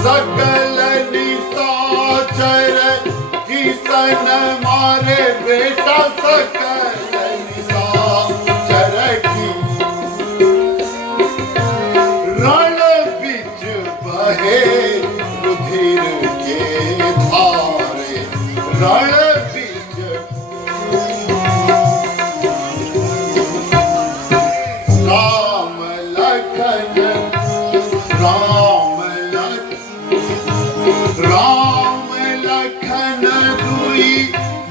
सकल निशाचर किसन मारे बेटा सकल निशाचर की रण बिच बहे रुधिर के धारे रण बिच राम लखन राम लखन दुई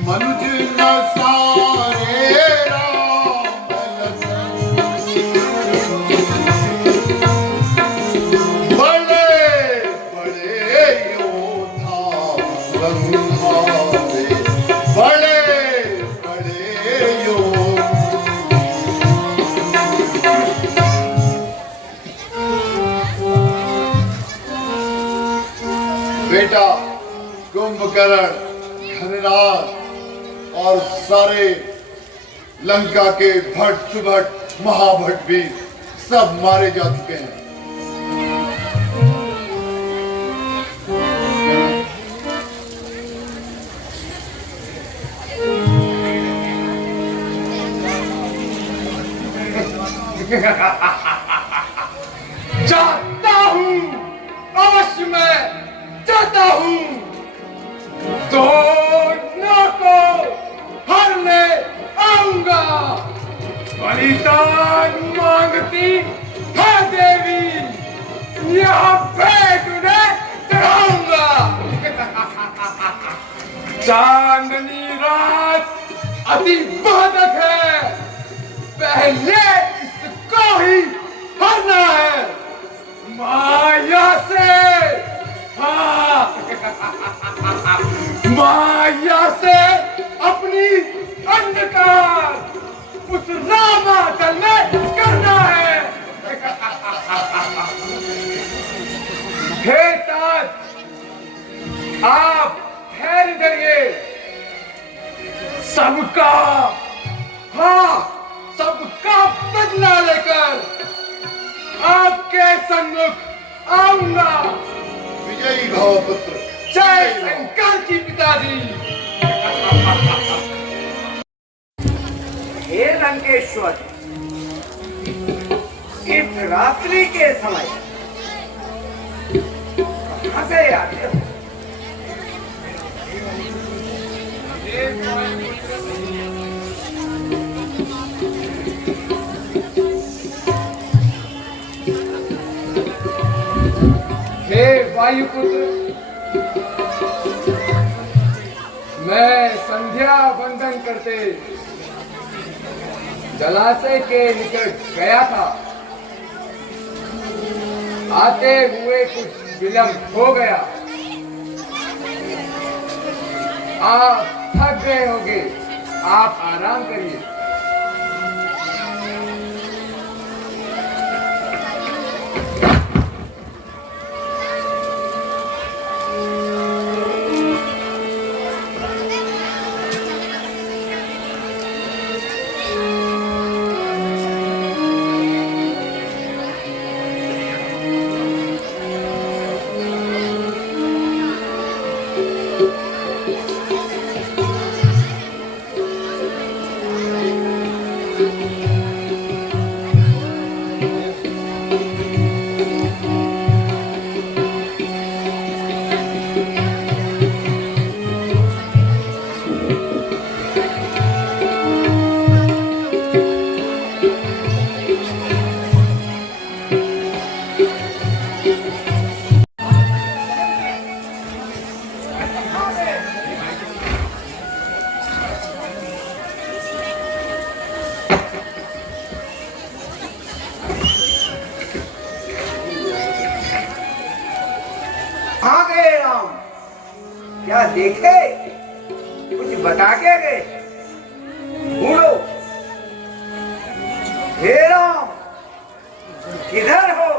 मनुज न सारे राम लखन बड़े बड़े योद्धा ब्रह्मावे बड़े बड़े बेटा कुंभकर्ण, घनराज और सारे लंका के भट्ट सुभट महाभट्ट भी सब मारे जा चुके हैं। जाता हूँ, अवश्य मैं जाता हूँ, दोनों को हरने आऊंगा। बलिदान मांगती है देवी, यहाँ भेंट उन्हें चढ़ाऊंगा। चांदनी रात अति बाधक है, पहले इसको ही हरना है माया से। हाँ, माया से अपनी अंधकार उस रामाचल में करना है। हे ताज, आप ठहर करिए। सबका, हाँ सबका बदला लेकर आपके सम्मुख आऊंगा। विजयी भव पुत्र। जय शंकर की पिताजी। हे लंकेश्वर, इस रात्रि के समय कहां से आते हो? पुत्र, मैं संध्या बंदन करते जलाशय के निकट गया था। आते हुए कुछ विलंब हो गया। आप थक गए होंगे, आप आराम करिए। कहाँ गए राम? क्या देखे? कुछ बता के गए? ढूंढो। हे राम, किधर हो?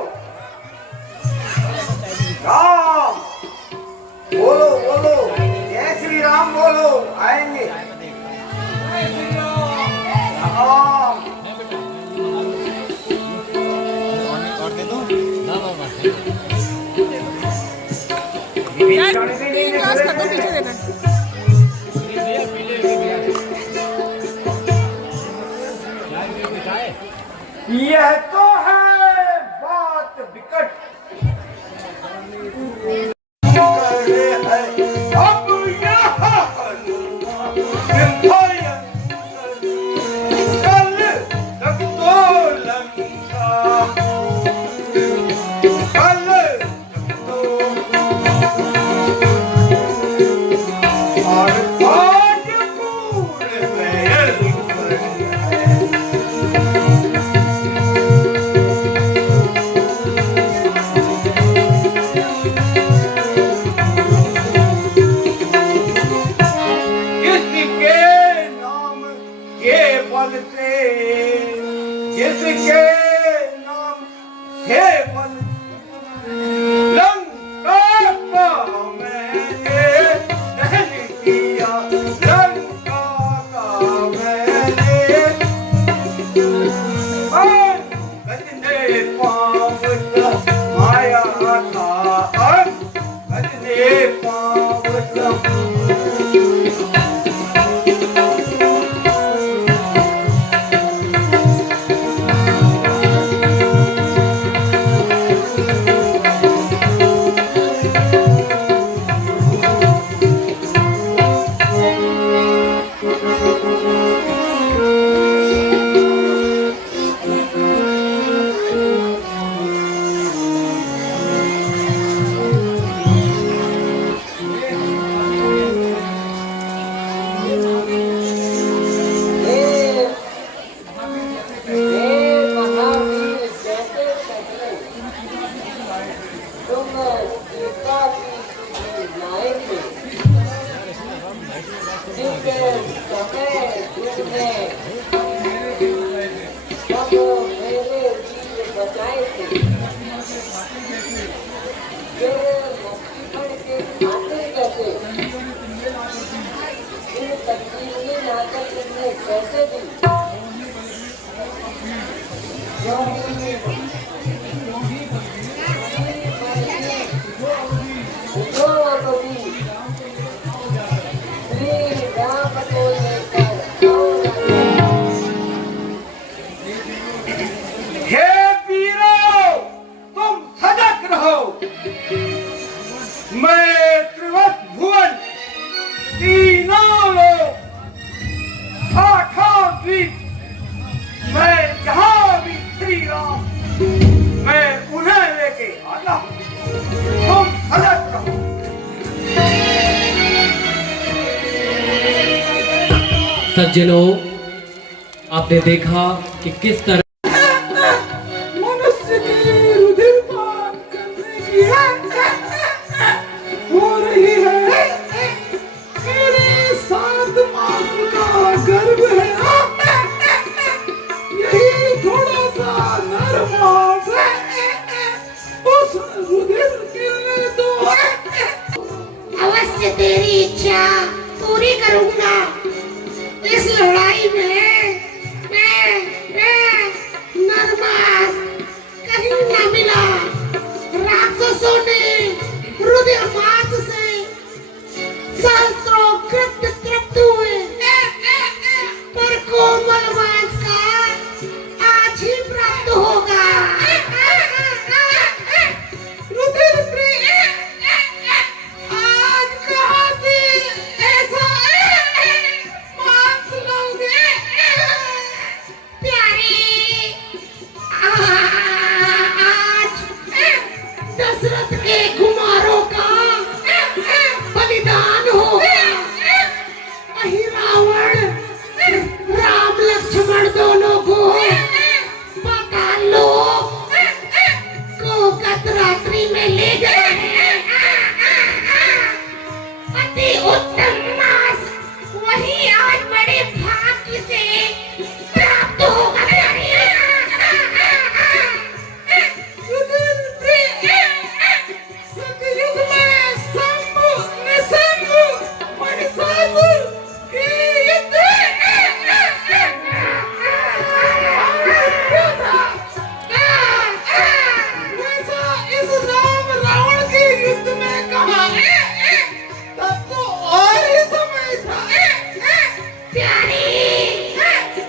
राम, बोलो बोलो, जय श्री राम बोलो, आएंगे। राम, क्रॉस कर दो, पीछे देखना। यह तो है बात विकट। अब यहाँ कल तक तो लंका, कल तक तो, और आज पूरे महल पर है। जिसके नाम हे बल लंका का मैंने दहन किया, लंका का मैंने गजने पाँव माया था, गजने पाँव मैं जहां भी श्री राम सज्जनों, आपने देखा कि किस तरह मनुष्य की रुधिरपान करने की हो रही है। मेरे 7 मास का गर्भ है। यही थोड़ा सा नरमास उस रुधिर गिरने दो। अवश्य तेरी इच्छा पूरी करूंगा। इस लड़ाई में मैं नरमास कहीं न मिला। राक्षसों ने रुधिरपात से सहस्त्रों तृप्त हुए, पर कोमल मांस का आज ही प्राप्त होगा। रुधिर प्रिय, आज कहाँ से ऐसा मांस लाओगे? प्यारे, आज दशरथ के कुमारों का बलिदान होगा। वही रावण राम लक्ष्मण दोनों को पाताल लोक को गत रात्रि में ले गए। अति उत्तम मांस वही आज बड़े भाग्य से प्राप्त होगा। सतयुग में शंभु निशंभु महिषासुर के युद्ध वैसा इस राम रावण के युद्ध में कहा। तब तो और ही समय था। प्यारी,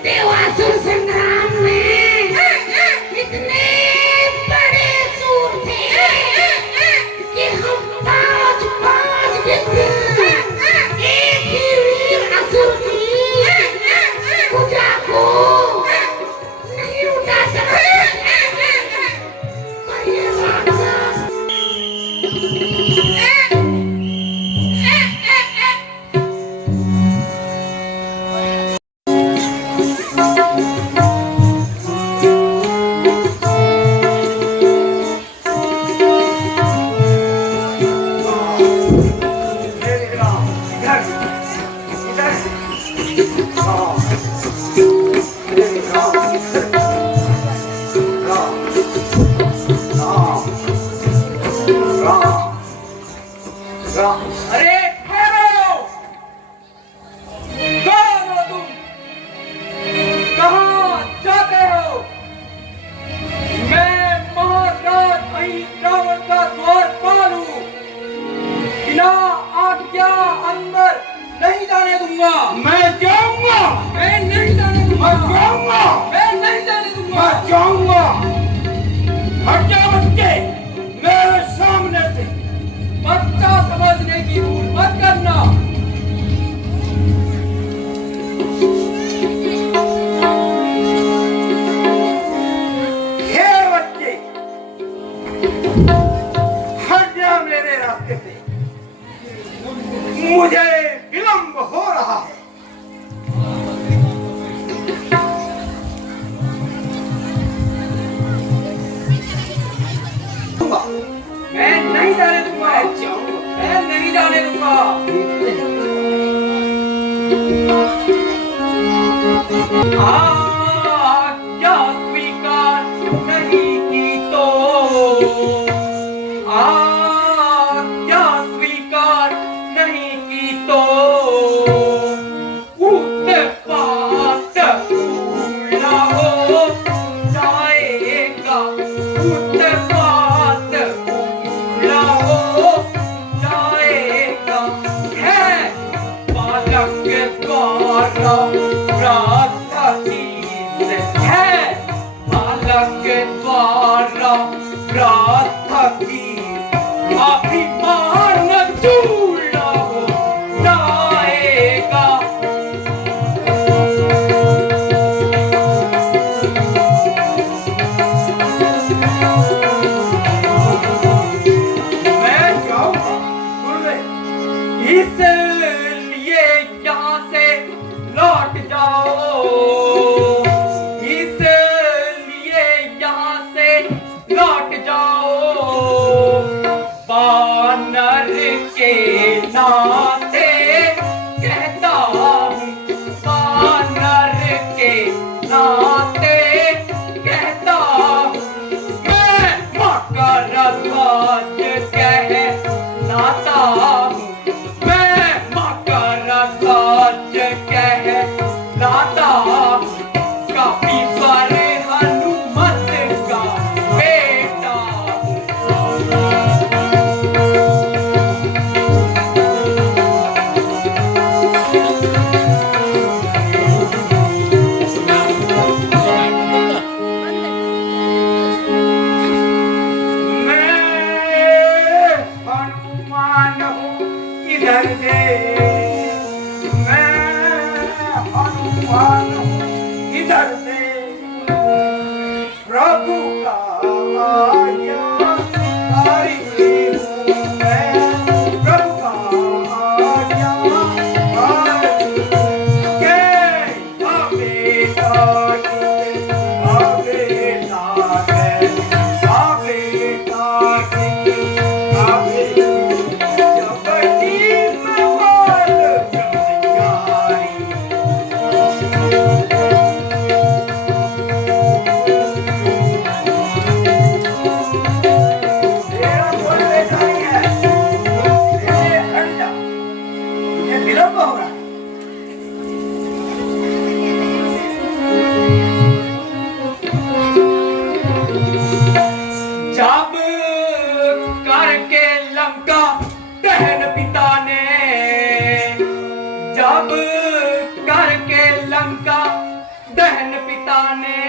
देवासुर संग्राम में इतने बड़े सूर थे कि हम पांच व्यक्ति एक ही वीर असुर की भुजा को नहीं उठा सकते। और ये राक्षस अरे ठहरो! कौन हो तुम? कहाँ जाते हो? मैं महाराज रावण का द्वारपाल हूँ। बिना आज्ञा अंदर नहीं जाने दूंगा। मैं जाऊंगा। मैं नहीं जाने दूंगा। मैं जाऊंगा। मैं नहीं जाने दूंगा। मैं जाऊंगा। हट जा बच्चे मेरे सामने से। बच्चा समझने की भूल मत करना। हे बच्चे, हट जा मेरे रास्ते से। मुझे विलंब हो रहा है। मैं नहीं जाने दूंगा। मैं नहीं जाने दूंगा। आज्ञा स्वीकार नहीं की तो आज्ञा स्वीकार नहीं की तो उत्पात पूर्ण हो जाएगा। उत्पात पूर्ण हो जाएगा। है बालक द्वारा प्रार्थना की है। बालक द्वारा प्रार्थना की अभिमान चूर्ण हो जाएगा। मैं जाऊंगा इसलिए यहाँ से लौट जाओ, इसलिए यहाँ से लौट जाओ। बानर के नाते कहता हूँ, बानर के नाते कहता हूँ, मैं मकर ध्वज कहलाता हूँ, मैं मकर ध्वज कहलाता हूँ। काफी पर हनुमत का बेटा हूँ। मैं हनुमान हूँ इधर दे, मैं हनुमान हूँ इधर दे। प्रभु का आज्ञाकारी हूँ मैं, प्रभु का आज्ञाकारी के बेटा विलम्ब हो रहा है। जब करके लंका दहन पिता ने, जब करके लंका दहन पिता ने,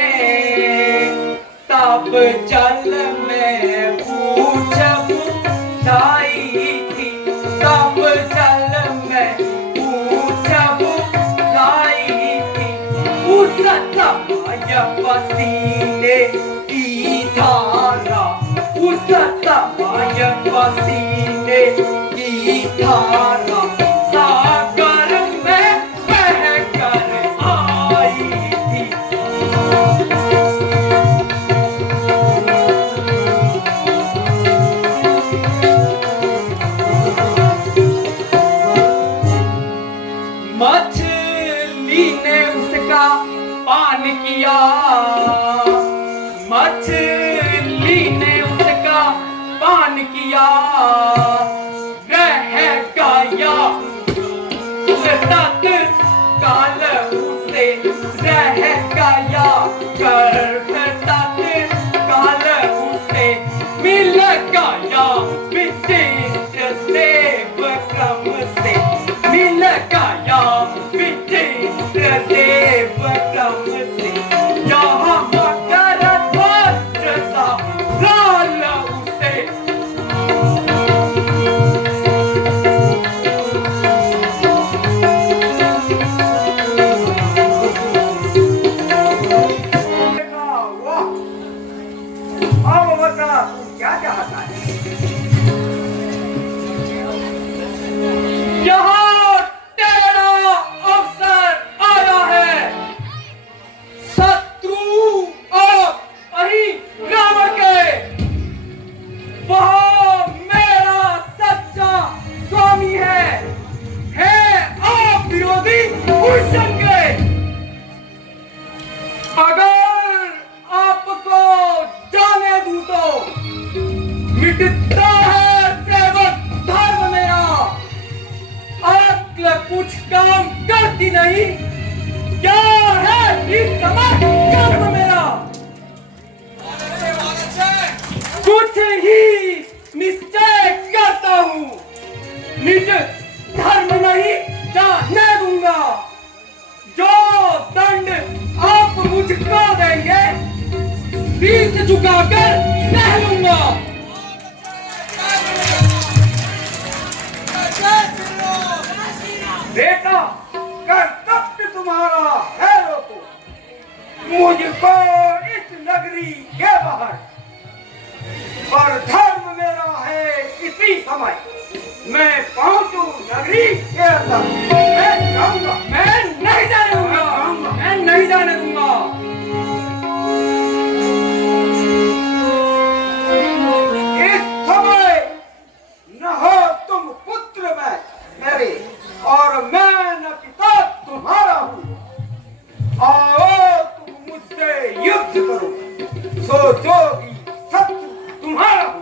तब जल में पूछ बुझाई थी, तब जल में पूछ बुझाई थी। उस समय पसीने की धारा, उस समय पसीने की धारा सागर में बह कर आई थी। मछली ने उसका पान किया, मछली ने उसका पान किया। रह गया तक काल उसे, रह गया गर्भ तक काल उसे। मिल गया विचित्र देव क्रम से, मिल गया विचित्र देव क्रम से। यहाँ मकर ध्वज सा लाल उसे। अब बता तू क्या चाहता है? यहाँ तेरा अवसर आया है। शत्रु और अहि रावण के, वह मेरा सच्चा स्वामी है आप विरोधी भूषण के। अगर आपको जाने दूं तो मिटता है सेवक धर्म मेरा। अक्ल कुछ काम करती नहीं, क्या है इस समय कर्म मेरा। कुछ ही निश्चय करता हूँ, निज धर्म नहीं जाने दूंगा। जो दंड आप मुझको देंगे, शीश झुकाकर सह लूंगा। बेटा, कर्तव्य तुम्हारा है रोको मुझको इस नगरी के बाहर, पर धर्म मेरा है इसी समय। मैं पहुंचू नगरी के अंदर, मैं जाऊंगा, मैं नहीं और मैं न पिता तुम्हारा हूँ। आओ तुम मुझसे युद्ध करो, सोचो कि सत्य तुम्हारा हूँ।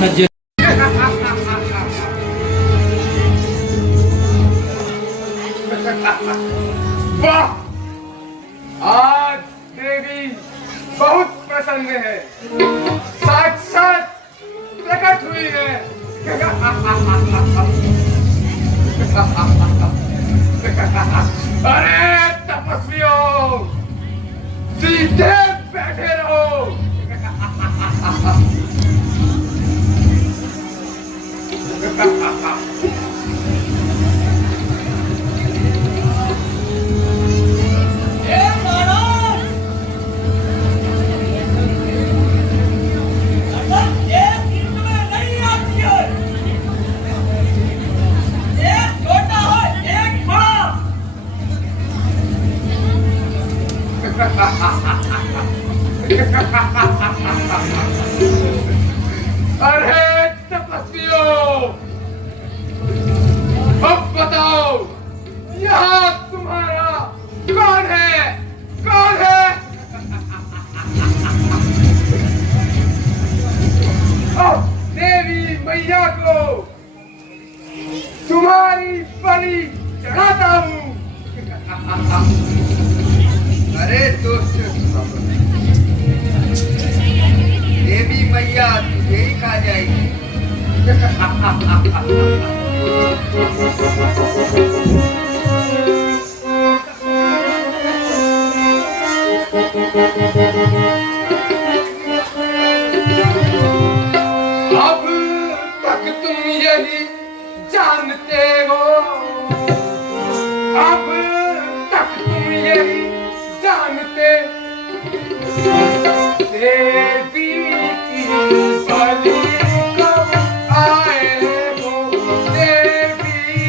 सज्जन वाह, आज देवी बहुत प्रसन्न है, साक्षात प्रकट हुई है। अरे तपस्वियों, सीधे बैठे रहो। अरे तपस्वियों, अब बताओ यहाँ तुम्हारा कौन है? कौन है? अब देवी मैया को तुम्हारी बलि चढ़ाता हूँ। अरे दोस्त, देवी मैया तुझे ही खा जाएगी। अब तक तुम यही जानते हो, अब तक तुम यही जानते, देवी की बलि कब आए हो, देवी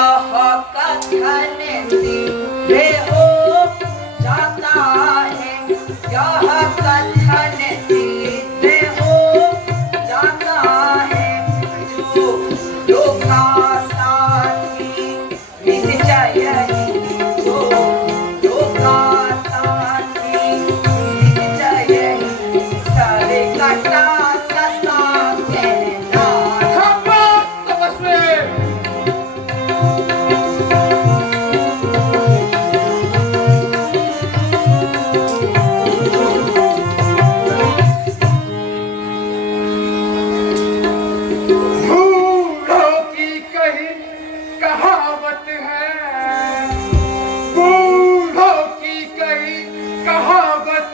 यह कथन सीधे हो जाता है, यह कथन सीधे हो जाता है, जो धोखा साथी निश्चय हो, धोखा साथी निश्चय सारे कटा सता कहना। बूढ़ों की कही कहावत है, बूढ़ों की कही कहावत,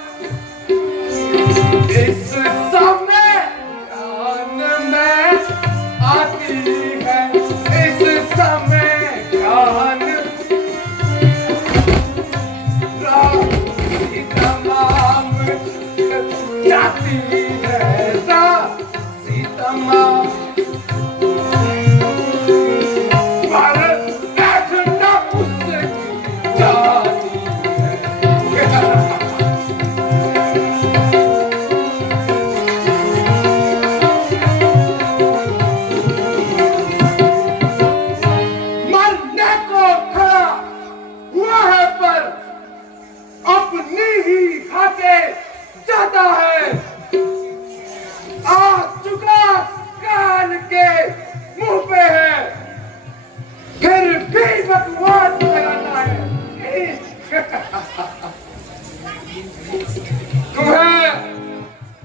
इस समय कान में आती है, इस समय कान राती तमाम जाती है, राती तमाम पर बैठना उसकी जाती है। मरने को खड़ा हुआ है पर अपनी ही खाके जाता है, आ चुका कान के मुंह पे है, फिर भी बकवास कराता है।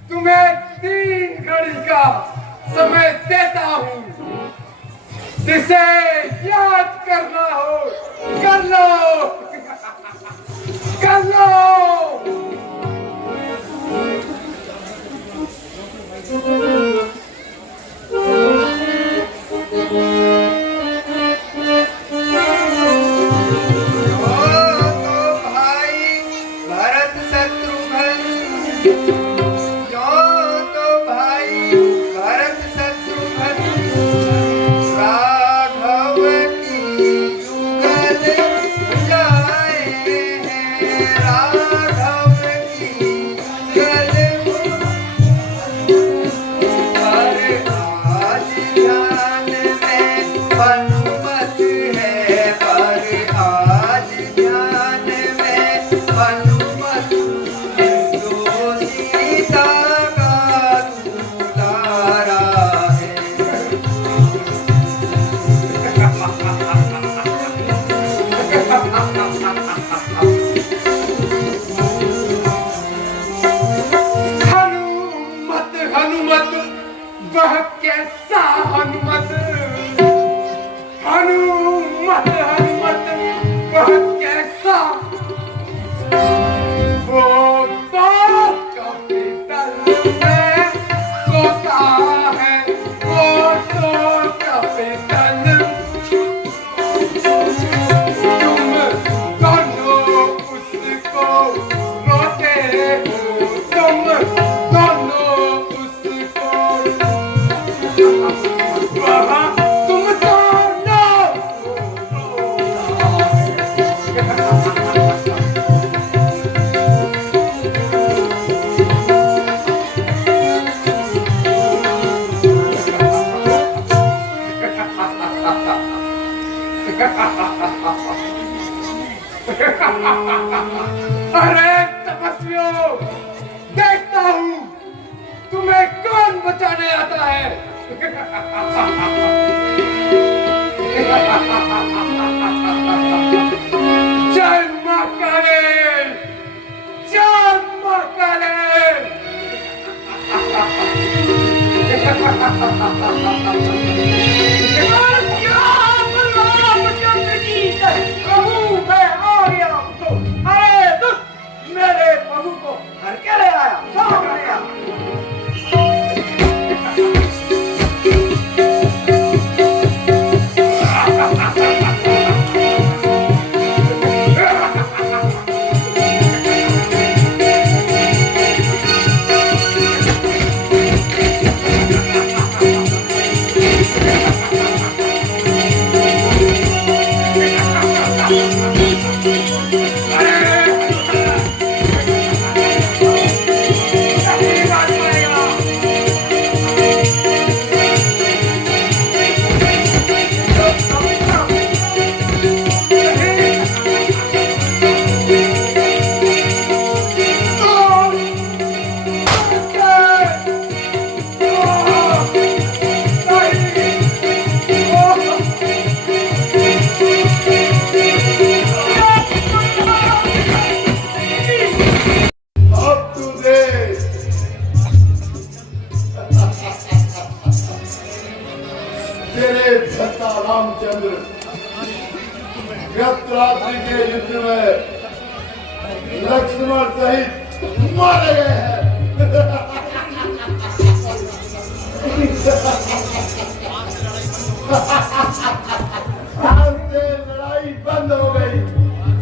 तुम्हें 3 घड़ी का समय देता हूँ, जिसे याद करना हो कर लो, कर लो। हनुमत वह कैसा हनुमत, हनुमत हनुमत वह कैसा, वो तो कपितल में सोता है, वो तो कपितल। तुम दोनों उसको रोते हो, तुम दोनों तुम दोनों अरे तपस्वियों, देखता हूँ तुम्हें कौन बचाने आता है। जय मां काली, जय मां काली। प्रभु मैं आ गया, अरे दुष्ट मेरे प्रभु को घर के ले आया, सामने आया। यत्राद्रि के युद्ध में लक्ष्मण सहित मारे गए हैं। आज से लड़ाई बंद हो गई।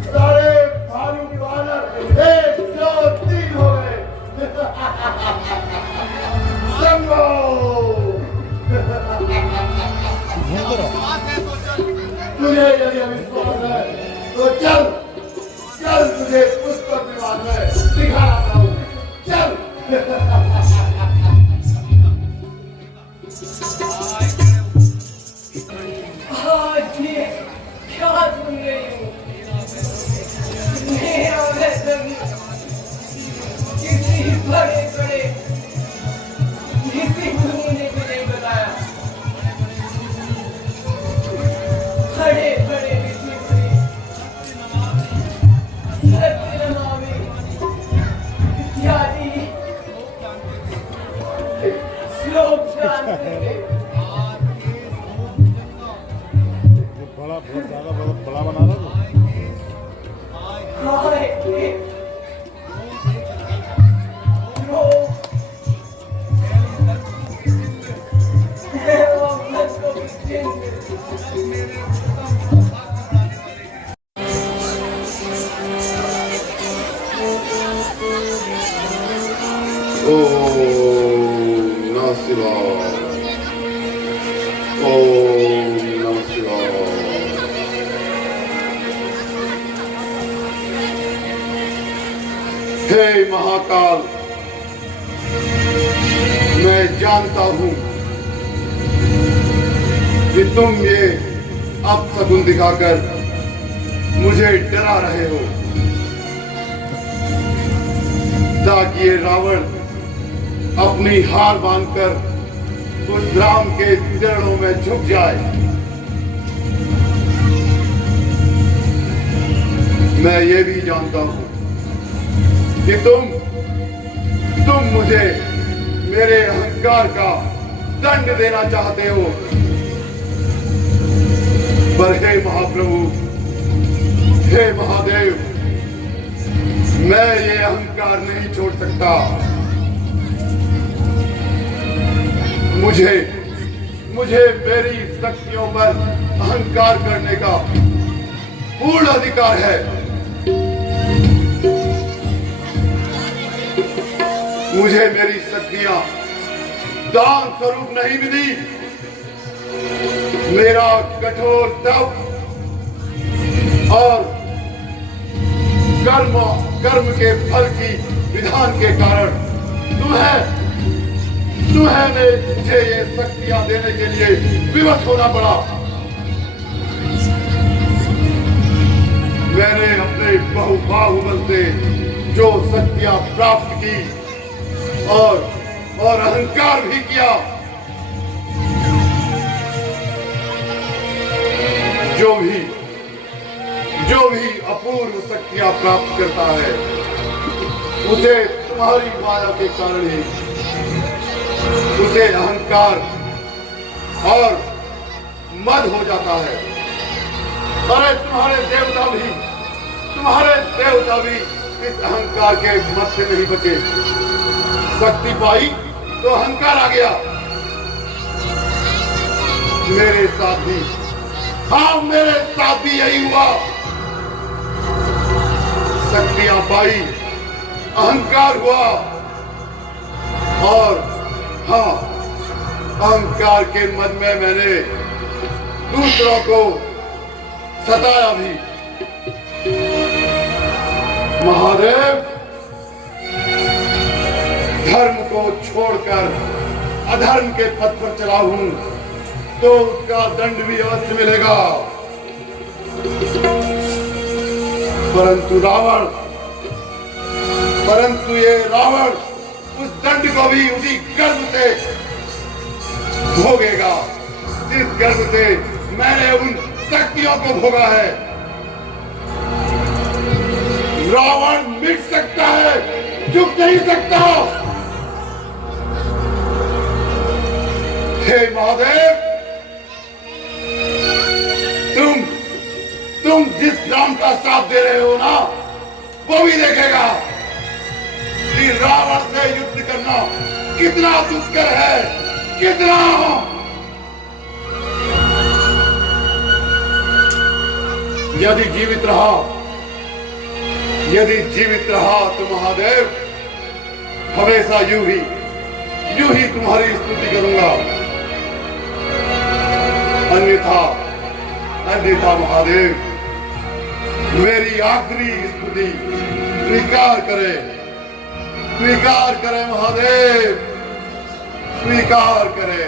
सारे भालू वानर एक दो तीन हो गए। संगो तुझे यदि अविश्वास है तो चल चल, तुझे पुष्पक विमान में दिखाता हूँ। चल। आज ये क्या सुन रही हूँ? मेरा वचन किसी बड़े बड़े किसी गुरु ने भी नहीं बताया। बड़े बड़े ऋषि मुनि सत्यनामी इत्यादि श्लोक जानते थे। बड़ा बना रहा हाय के लोग ओम नमः शिवाय। ओम नमः शिवाय। हे महाकाल, मैं जानता हूं कि तुम ये अपशकुन दिखाकर मुझे डरा रहे हो ताकि ये रावण अपनी हार मानकर उस राम के चरणों में झुक जाए। मैं ये भी जानता हूं कि तुम मुझे मेरे अहंकार का दंड देना चाहते हो, पर हे महाप्रभु, हे महादेव, मैं ये अहंकार नहीं छोड़ सकता। मुझे मेरी शक्तियों पर अहंकार करने का पूर्ण अधिकार है। मुझे मेरी शक्तियां दान स्वरूप नहीं मिली। मेरा कठोर तप और कर्म के फल की विधान के कारण तुम्हें मुझे ये शक्तियां देने के लिए विवश होना पड़ा। मैंने अपने बाहुबल से जो शक्तियां प्राप्त की और अहंकार भी किया, जो भी अपूर्व शक्तियां प्राप्त करता है उसे तुम्हारी माया के कारण ही उसे अहंकार और मद हो जाता है। अरे तुम्हारे देवता भी इस अहंकार के मद से नहीं बचे। शक्ति पाई तो अहंकार आ गया। मेरे साथ भी यही हुआ। शक्तियां पाई, अहंकार हुआ, और हाँ, अहंकार के मद में मैंने दूसरों को सताया भी। महादेव, धर्म को छोड़कर अधर्म के पथ पर चला हूं तो उसका दंड भी अवश्य मिलेगा। परंतु ये रावण उस दंड को भी उसी गर्व से भोगेगा जिस गर्व से मैंने उन शक्तियों को भोगा है। रावण मिट सकता है, झुक नहीं सकता। हे महादेव, तुम जिस राम का साथ दे रहे हो ना, वो भी देखेगा कि रावण से युद्ध करना कितना दुष्कर है, कितना। यदि जीवित रहा तो महादेव हमेशा यूं ही तुम्हारी स्तुति करूंगा। अन्यथा महादेव मेरी आखिरी स्तुति स्वीकार करे महादेव, स्वीकार करे।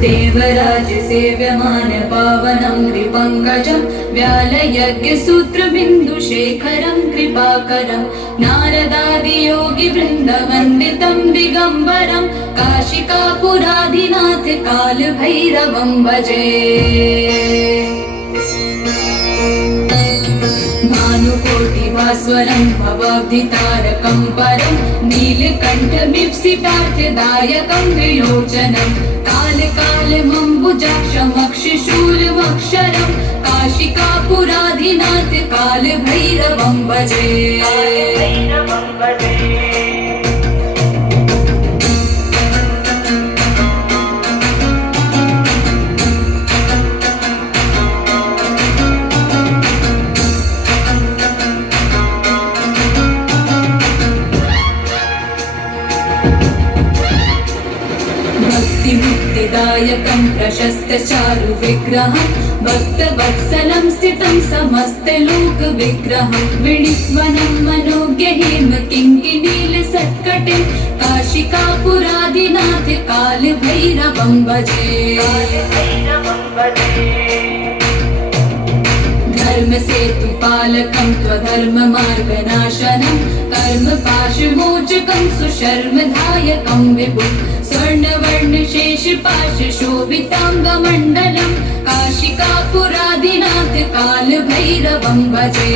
देवराज सेव्यमान पावनं कृपङ्कजं व्यालयज्ञसूत्रबिन्दुशेखरं कृपाकरं नारदादियोगिवृन्दवन्दितं दिगम्बरं काशिकापुराधिनाथ कालभैरवं भजे। भानुकोटिभास्वरं भवाब्धितारकं परं नीलकण्ठमीप्सितार्थदायकं त्रिलोचनं कालमम्बुजाक्षमक्षिशूलमक्षरं काशिकापुराधिनाथ कालभैरवं भजे। भक्तिमुक्तिदायकं प्रशस्तचारु विग्रहं भक्तवत्सलं स्थितं समस्तलोकविग्रहं विणित्वनं मनोज्ञहिम किङ्किणीलसत्कटिं काशिकापुराधिनाथ कालभैरवं भजे। धर्मसेतुपालकं त्वधर्ममार्गनाशनं कर्मपाशमोचकं सुशर्मदायकं विभुं स्वर्णवर्णशेषपाशशोभिताङ्गमण्डलं काशिकापुराधिनाथ कालभैरवं भजे।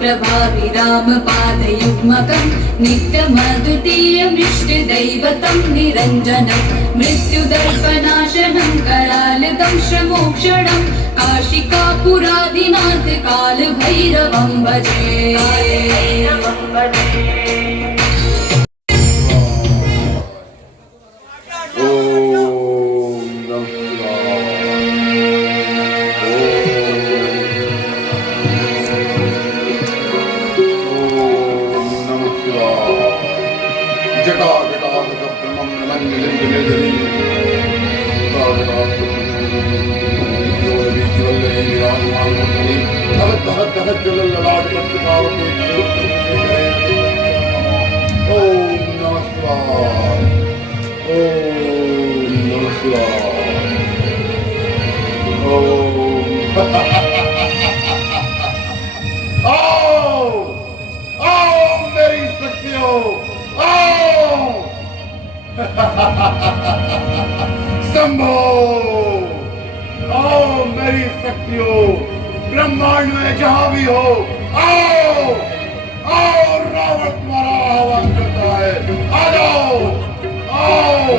प्रभाविरामपादयुग्मकं नित्यमद्वितीयमिष्टदैवतं निरञ्जनं मृत्युदर्पनाशनं करालदंशमोक्षणं काशिकापुराधिनाथ कालभैरवं भजे। मेरी शक्तियों, शंभो, आओ मेरी शक्तियों, ब्रह्मांड में जहां भी हो, आओ आओ, रावण तुम्हारा आह्वान करता है, आ जाओ, आओ।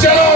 चलो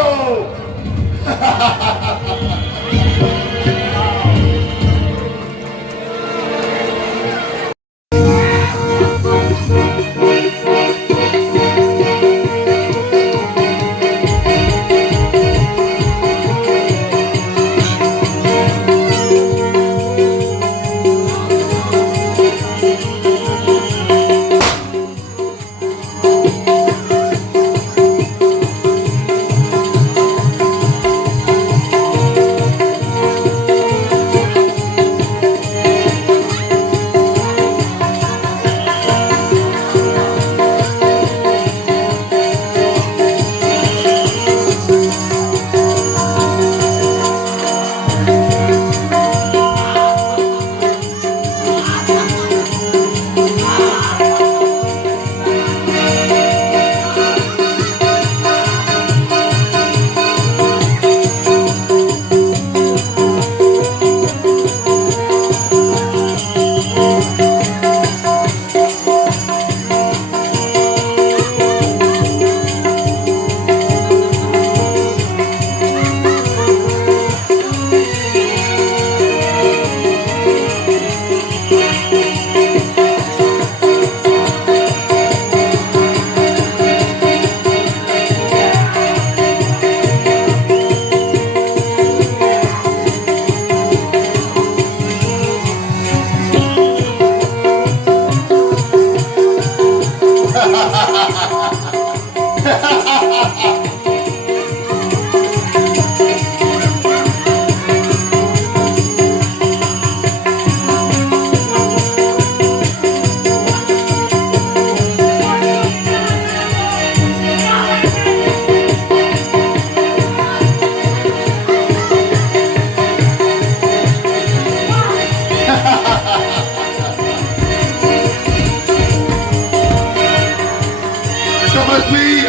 समझी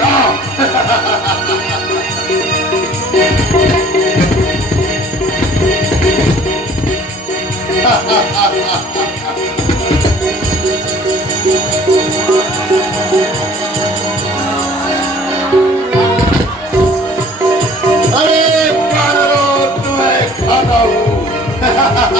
अरे कानून तुम्हें खाता हूँ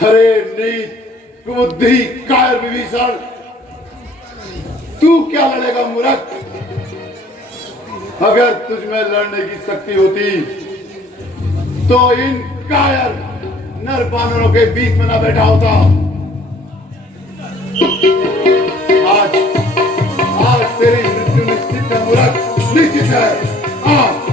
हरे नीच कुबुद्धि कायर विभीषण तू क्या लड़ेगा मूर्ख? अगर तुझ में लड़ने की शक्ति होती तो इन कायर नर बानरों के बीच में ना बैठा होता। आज आज तेरी मृत्यु निश्चित है मूर्ख, निश्चित है। आज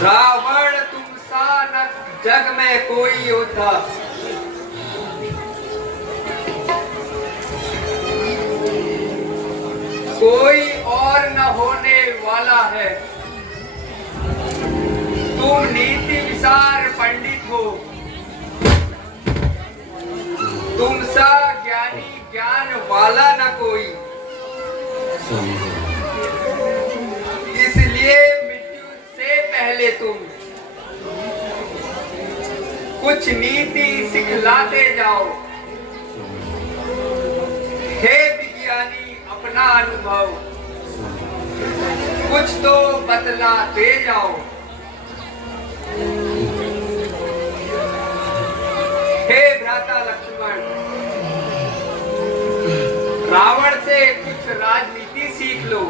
रावण तुम सा न जग में कोई योद्धा, कोई और न होने वाला है। तुम नीति विसार पंडित हो, तुम सा ज्ञानी ज्ञान वाला न कोई। इसलिए मृत्यु से पहले तुम कुछ नीति सिखलाते जाओ। हे विज्ञानी अपना अनुभव कुछ तो बतलाते जाओ। हे भ्राता लक्ष्मण, रावण से कुछ राजनीति सीख लो।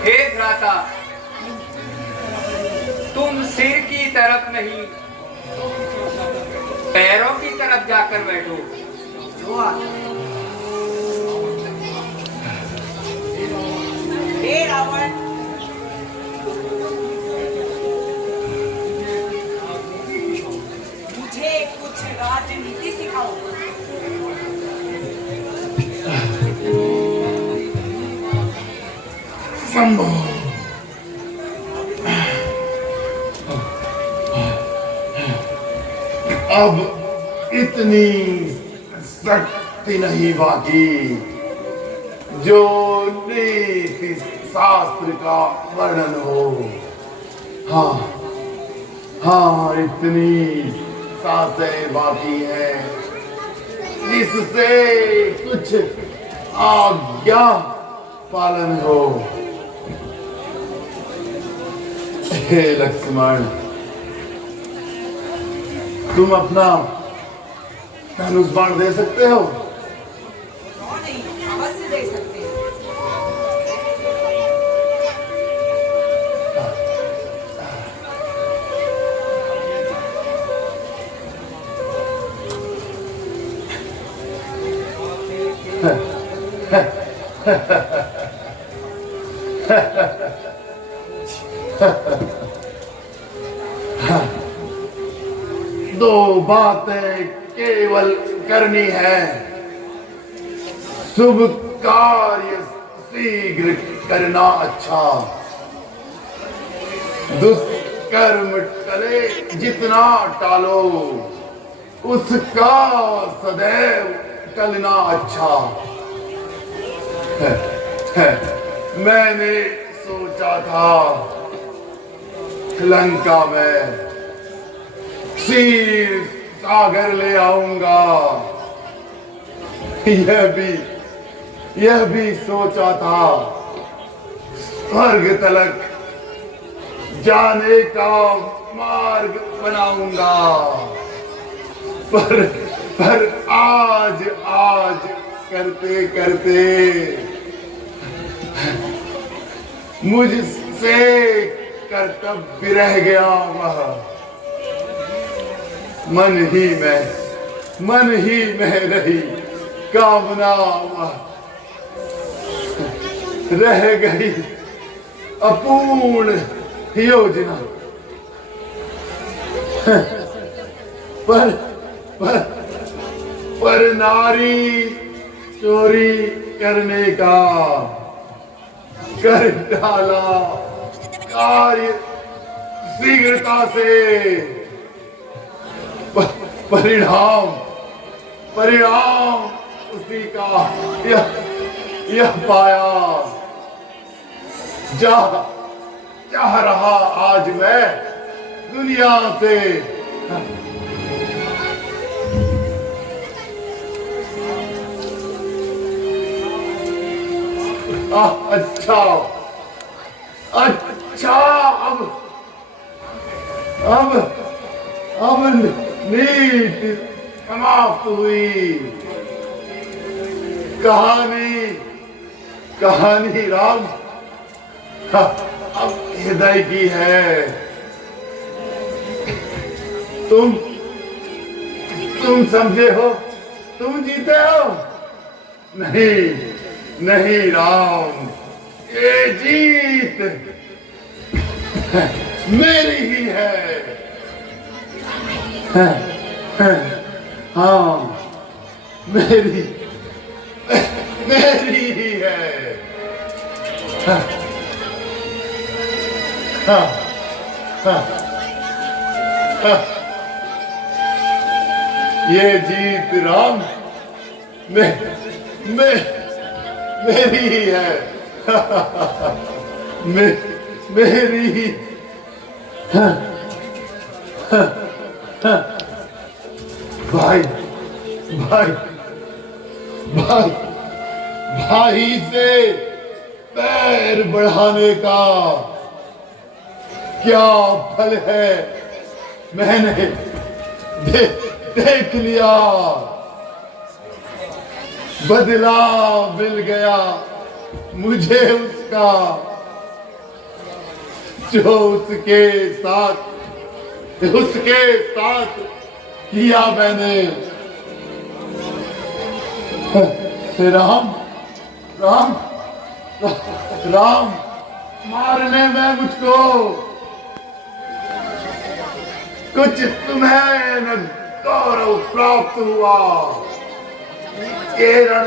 हे भ्राता, तुम सिर की तरफ नहीं पैरों की तरफ जाकर बैठो। हे रावण, मुझे कुछ राजनीति सिखाओ। संभव अब इतनी शक्ति नहीं बाकी जो नीति शास्त्र का वर्णन हो। हाँ हाँ, इतनी सांसें बाकी है जिससे कुछ आज्ञा पालन हो। हे लक्ष्मण, तुम अपना धनुष बाण दे सकते हो? अवश्य दे सकते हैं। दो बातें केवल करनी है, शुभ कार्य शीघ्र करना अच्छा, दुष्कर्म टले जितना टालो उसका सदैव टलना अच्छा है। मैंने सोचा था लंका में क्षीर सागर ले आऊंगा, यह भी सोचा था स्वर्ग तलक जाने का मार्ग बनाऊंगा, पर आज करते करते मुझसे कर्तव्य रह गया। वह मन ही में रही कामना, वह रह गई अपूर्ण योजना। पर नारी चोरी करने का कर डाला कार्य शीघ्रता से, परिणाम उसी का यह पाया। चाह रहा आज मैं दुनिया से अच्छा अब नीति समाप्त हुई। कहानी राम अब हृदय की है। तुम समझे हो, तुम जीते हो? नहीं राम, ये जीत मेरी ही है। हाँ, मेरी ही है। ये जीत राम मेरी ही है। मेरी ही। भाई से पैर बढ़ाने का क्या फल है, मैंने देख लिया। बदला मिल गया मुझे उसका, जो उसके साथ किया मैंने। राम मारने में मुझको कुछ तुम्हें न गौरव प्राप्त हुआ। ये रण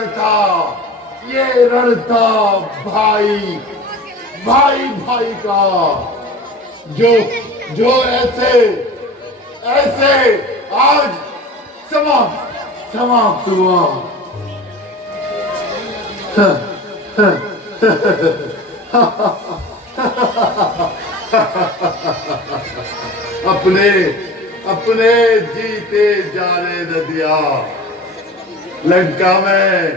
था भाई का, जो ऐसे आज समाप्त हुआ। अपने जीते जाने न दिया। लंका में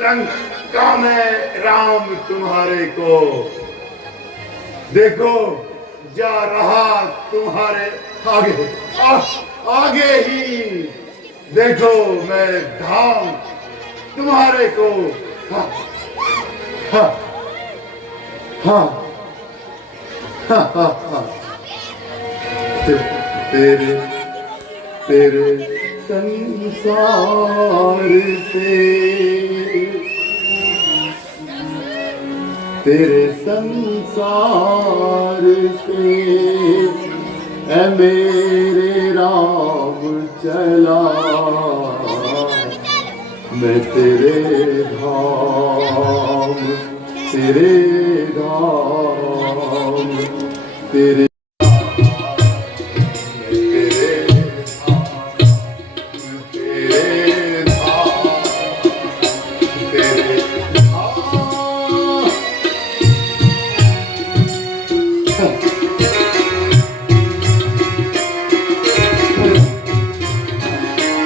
लंका में राम तुम्हारे को, देखो जा रहा तुम्हारे आगे, आगे ही देखो मैं धाम तुम्हारे को। हाँ, हाँ, हाँ, हाँ, हाँ, हाँ। तेरे तेरे संसार से, तेरे संसार से ऐ मेरे राम चला, मैं तेरे धाम, तेरे धाम, तेरे